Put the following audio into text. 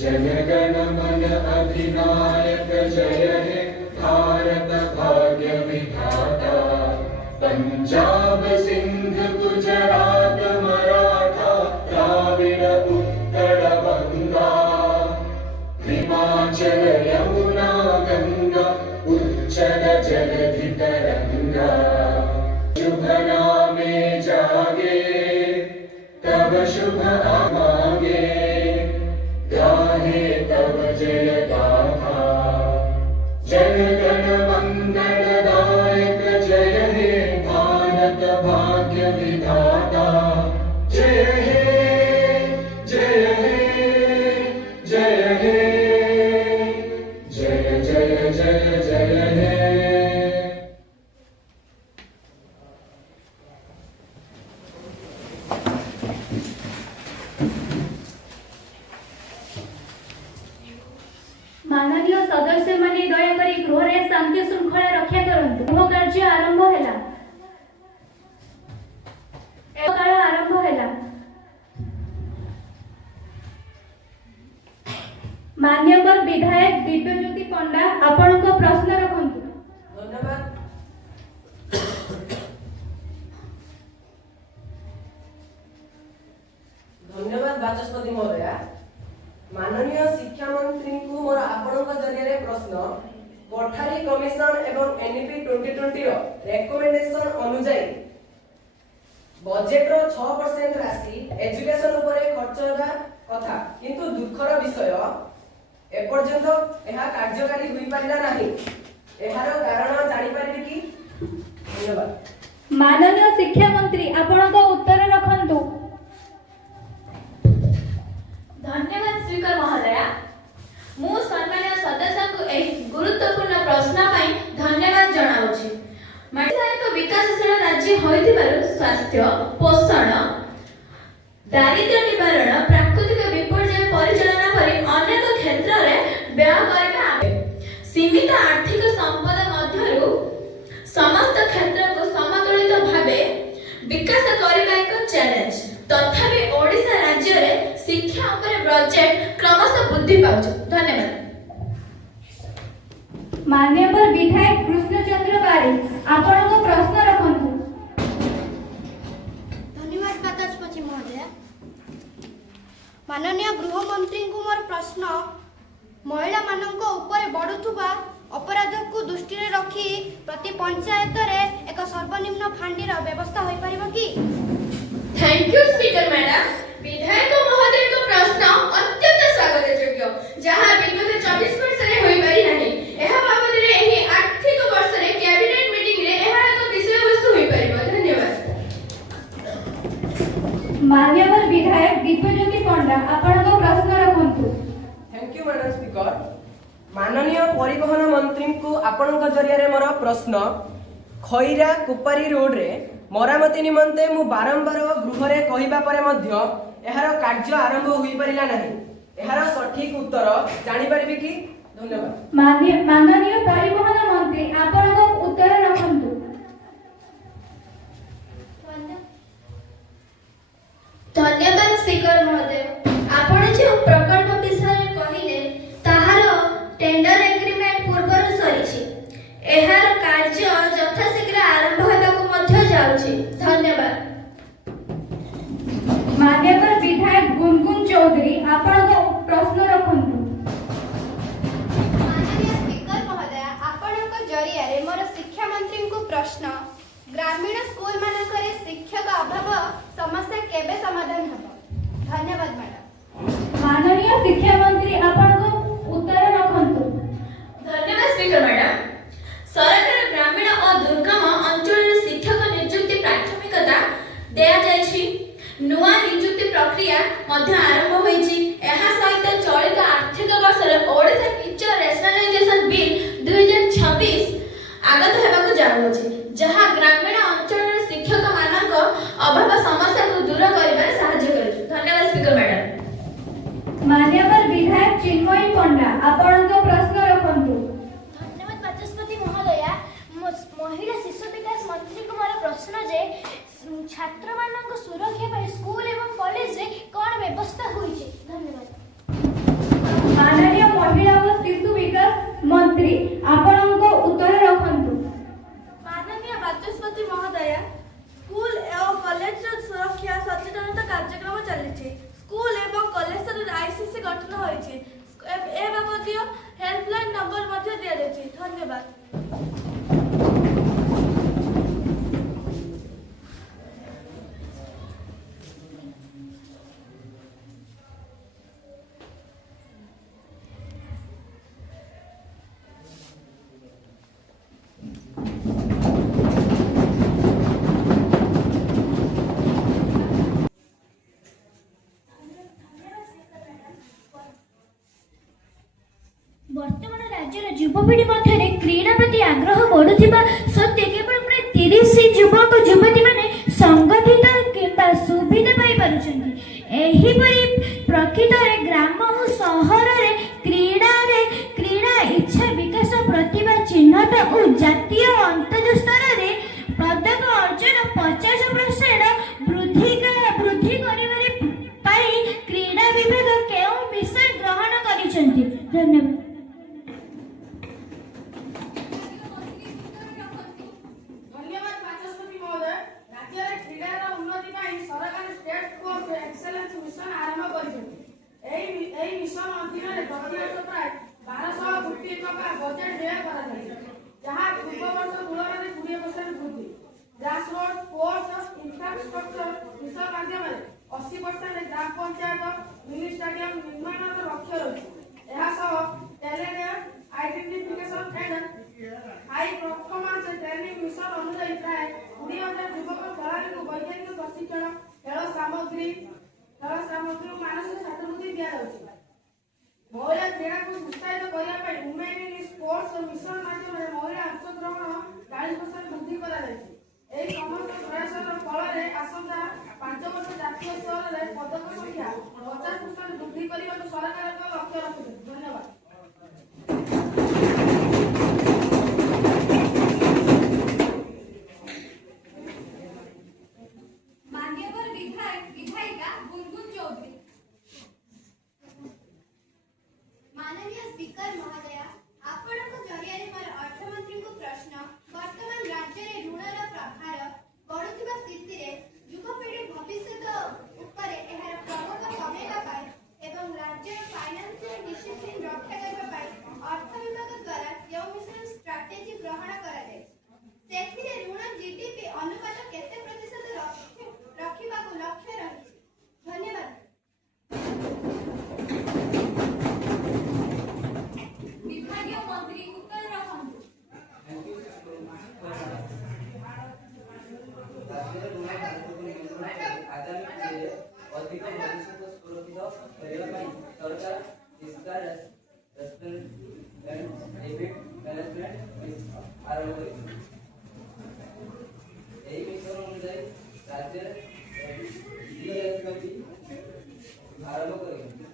जनगण मन अधिनायक जय हे भारत भाग्य विधाता। पंजाब सिंध गुजरात मराठा द्राविड़ उत्कल बंगा। हिमाचल यमुना गंगा उच्चल जलधि तरंगा। शुभ नामे जागे तब शुभ आमागे। गाहे तब जय गाथा। जनगण मंगलदायक जय हे भारत भाग्य विधाता। जय हे जय हे जय हे जय जय जय जय हे। माननीय सदस्य माने दयाकरी गृह शांति श्रृंखला रक्षा करंतु। गृह कार्य आरंभ हैला। काल आरंभ हैला। मान्यवर विधायक दिव्यज्योति पंडा आपण को प्रश्न रखंतु। धन्यवाद। धन्यवाद बाचस्पति महोदया। माननीय शिक्षा मंत्री को मोर आपनक जरिए प्रश्न कोठारी कमिशन एवं एनईपी 2020 रो रेकमेंडेशन अनुसार बजेट रो 6% राशि एजुकेशन उपरे खर्च होगा कथा, किंतु दुखर विषय एपर्यंत एहा कार्यकारी हुई पारिला नाही। एहार कारण जानि पारिबे कि? धन्यवाद। माननीय शिक्षा मंत्री आपण को उत्तर रखंतु। धन्यवाद स्पीकर महोदया। मु सम्मानीय सदस्य को एक गुरुत्वपूर्ण प्रश्न पई धन्यवाद जणाउछि। एक विकासशील राज्य होइतिबारु स्वास्थ्य पोषण दारिद्र्य निवारण प्राकृतिक विपर्यय परिचालना परि अनेक क्षेत्र रे व्यय करबा सीमित आर्थिक संपद मध्यरु समस्त क्षेत्र को समतुलित भावे विकास करबा एक चैलेंज। तथापि ओडिशा राज्य रे शिक्षा उपरे बजेट क्रमशः वृद्धि पाउछ। धन्यवाद। मान्यवर विधायक कृष्णचंद्र बारी आपण को प्रश्न रखंतु। धन्यवाद बाचस्पति महोदय। माननीय गृह मंत्री को मोर प्रश्न महिला मानक ऊपर बढ़ुवा अपराध को दृष्टि रे रखी प्रति पंचायत रे एक सर्वनिम्न फांडीर व्यवस्था होई परिबो कि? Thank you speaker madam. विधायक महोदय को प्रश्न अत्यंत स्वागत योग्य, जहां विगत 24 वर्ष रे होई पारि नाही। एहा बाबत रे एही आर्थिक वर्ष रे कैबिनेट मीटिंग रे एहा एक विषय वस्तु होई परिबो। धन्यवाद। मान्यवर विधायक दिव्यज्योति पंडा आपण को प्रश्न रखंतु। Thank you madam speaker. माननीय परिवहन मंत्री को आपनक जरिया मोर प्रश्न खैरा कुपारी रोड रे मरामती निमंते मु बारंबार गृह रे कहिबा परे मध्य एहार कार्य आरंभ होई परिला नाही। एहार सठिक उत्तर जानि परिबे कि? धन्यवाद। माननीय परिवहन मंत्री आपण को उत्तर रखंतु। धन्यवाद स्पीकर महोदय। आपण जे प्रकल्प विषय कहिले ताहार टेंडर एग्रीमेंट पूर्वरु सरीछि। एहार कार्य यथाशीघ्र आरंभ हेबाकु मध्य जाउछि। धन्यवाद। मान्यवर विधायक गुनगुन चौधरी आपण को प्रश्न रखंतु। माननीय स्पीकर महोदय, आपनक जरिया रे मोर शिक्षा मंत्री को प्रश्न ग्रामीण स्कूल मानकरे शिक्षक अभाव समस्या केबे समाधान हबो? धन्यवाद मैडम। माननीय शिक्षा मंत्री आपण को उत्तर रखंतु। धन्यवाद स्पीकर मैडम। सरकार ग्रामीण और दुर्गम अंचल शिक्षक नियुक्ति प्राथमिकता दिया जायछि। नुआ नियुक्ति प्रक्रिया मध्य आरंभ होईछि। एहा सहित चलित आर्थिक वर्ष रे ओडिशा टीचर रैशनलाइजेशन बिल 2026 आगत हेबाकु जाउछि, जहा ग्रामीण अंचल शिक्षक मानक अभाव समस्या को दूर करिबारे सहायता करिछि। धन्यवाद स्पीकर मैडम। मान्यवर विधायक चिन्मयी पंडा आपण को प्रश्न रखंतु। धन्यवाद बाचस्पति महोदया। महिला शिशु विकास मंत्री को मोर प्रश्न जे छात्र मानक सुरक्षा पर स्कूल एवं कॉलेज रे कोन व्यवस्था होई छै? धन्यवाद। ଯୁବପିଢ଼ି ମଧ୍ୟରେ କ୍ରୀଡ଼ା ପ୍ରତି ଆଗ୍ରହ ବଢ଼ୁଥିବା ସତ୍ତ୍ୱେ କେବଳ ପ୍ରାୟ 30 ଯୁବକ ଯୁବତୀମାନେ ସଂଗଠିତ କିମ୍ବା ସୁବିଧା ପାଇପାରୁଛନ୍ତି। ଏହିପରି ପ୍ରକୃତରେ ଗ୍ରାମ ଓ ସହରରେ କ୍ରୀଡ଼ା ଇଚ୍ଛା ବିକାଶ, ପ୍ରତିଭା ଚିହ୍ନଟ ଓ ଜାତୀୟ ଓ ଅନ୍ତର୍ଜାତୀୟ ସ୍ତରରେ ପଦକ ଅର୍ଜନ 50% ବୃଦ୍ଧି କରିବାରେ ପାଇଁ କ୍ରୀଡ଼ା ବିଭାଗ କେଉଁ ବିଷୟ ଗ୍ରହଣ କରିଛନ୍ତି? ଧନ୍ୟବାଦ। ଧନ୍ୟବାଦ ବାଚସ୍ପତି ମହୋଦୟ। ରାଜ୍ୟରେ କ୍ରୀଡ଼ାର ଉନ୍ନତି ପାଇଁ ସରକାର ଷ୍ଟେଟ୍ ସ୍ପୋର୍ଟସ ଏକ୍ସେଲେନ୍ସ ମିଶନ ଆରମ୍ଭ କରିଛନ୍ତି। ଏହି ମିଶନ ଅଧୀନରେ ପ୍ରତିବର୍ଷ ପ୍ରାୟ 1200 କୋଟି ଟଙ୍କା ବଜେଟ୍ ବ୍ୟୟ କରାଯାଇଛି, ଯାହା ପୂର୍ବ ବର୍ଷ ତୁଳନାରେ 20% ବୃଦ୍ଧି। ଗ୍ରାସରୁଟ୍ ସ୍ପୋର୍ଟସ ଇନଫ୍ରାଷ୍ଟ୍ରକ୍ଚର ମିଶନ ମାଧ୍ୟମରେ 80% ଗ୍ରାମ ପଞ୍ଚାୟତ ମିନି ଷ୍ଟାଡିୟମ ନିର୍ମାଣର ଲକ୍ଷ୍ୟ ରହିଛି। ଏହା ସହ talent identification and high performance training mission ଅନୁଯାୟୀ ପ୍ରାୟ 20,000 ଯୁବକ ଖେଳାଳିଙ୍କୁ ବୈଜ୍ଞାନିକ ପ୍ରଶିକ୍ଷଣ, ଖେଳ ସାମଗ୍ରୀ ଓ ମାନସିକ ଛାତ୍ରବୃତ୍ତି ଦିଆଯାଉଛି। ମହିଳା କ୍ରୀଡ଼ାକୁ ଉତ୍ସାହିତ କରିବା ପାଇଁ ୱିମେନ୍ ଇନ୍ ସ୍ପୋର୍ଟସ ମିଶନ ମାଧ୍ୟମରେ ମହିଳା ଅଂଶଗ୍ରହଣ 40% ବୃଦ୍ଧି କରାଯାଇଛି। ଏହି ସମସ୍ତ ପ୍ରୟାସର ଫଳରେ ଆସନ୍ତା 5 ବର୍ଷ ଜାତୀୟ ସ୍ତରରେ ପଦକ ସଂଖ୍ୟା 50% ବୃଦ୍ଧି କରିବାକୁ ସରକାରଙ୍କ ଲକ୍ଷ୍ୟ ରଖିଛନ୍ତି। ଧନ୍ୟବାଦ। मान्यवर विधायिका गुनगुन चौधरी। माननीय स्पीकर महोदया, आपणक जरिया मोर अर्थमंत्री को प्रश्न, वर्तमान राज्य रे ऋणर प्रभार बढ़ुथिबा स्थिति रे युवपीढ़ी भविष्य उपरे एहार प्रभाव कमेबा पाई एवं राज्य फाइनेंशियल डिसिप्लिन रक्षा करबा पाई अर्थ विभाग द्वारा केउ मिशन स्ट्रैटेजी ग्रहण करा जाय? सेथिरे ऋण जीडीपी अनुपात केते प्रतिशत रखिबाकू लक्ष्य रहिछि? धन्यवाद। विभागीय मंत्री उत्तर रखନ୍ତୁ। आगामी पीढ़ी अधिक भविष्य सुरक्षित करने सरकार फिस्काल मैनेजमेंट आरंभ कर मिशन अनुसार राज्य आरंभ कर